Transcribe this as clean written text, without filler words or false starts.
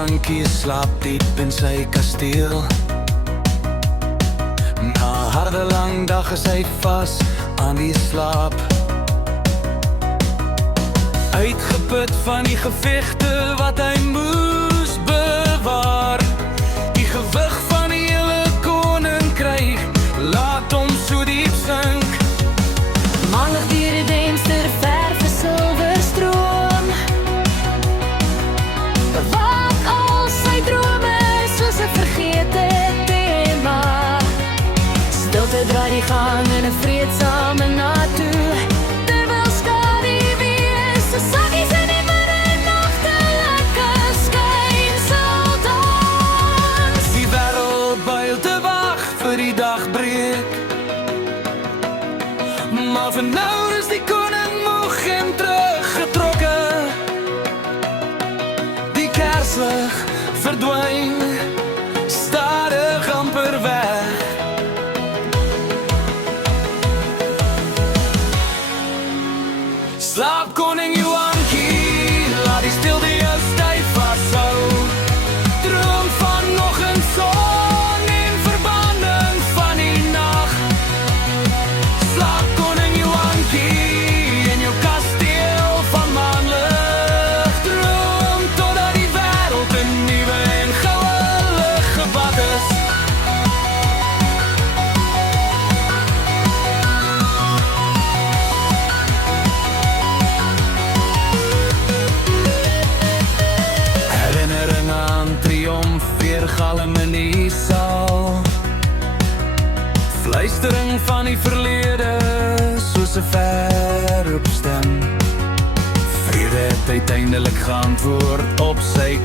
Johankie slaap diep in sy kasteel. Na harde lang dag is hy vas aan die slaap. Uitgeput van die gevegte wat hy moes bewaar. Die gewig van die hele koninkryk laat hom so diep sink. Maandag deur die Deemster ver vir Silverstroom. Bewaak al sy drome soos 'n vergete tema. Stilte draai die gang in 'n vreedsame nat toe. Terwyl skadu wees, so saggies in die middernagtelike skynsel dans. Die wêreld buil te wag vir die dag breek. Maar vir nou is die koning moeg en teruggetrokke. Die kerslig verdwyn, stadig amper weg. Slaap koning Johankie, laat die stilte jou styf vashou. Droom van nog 'n son en verbanning van die nag. Slaap koning Johankie in jou kasteel van maanlig. Droom totdat die wêreld 'n nuwe en goue lig gebak is. Herinnering aan triomf, weergalm in die saal. Fluistering van die verlede, soos 'n verroepstem. Vrede het uiteindelik geantwoord op sy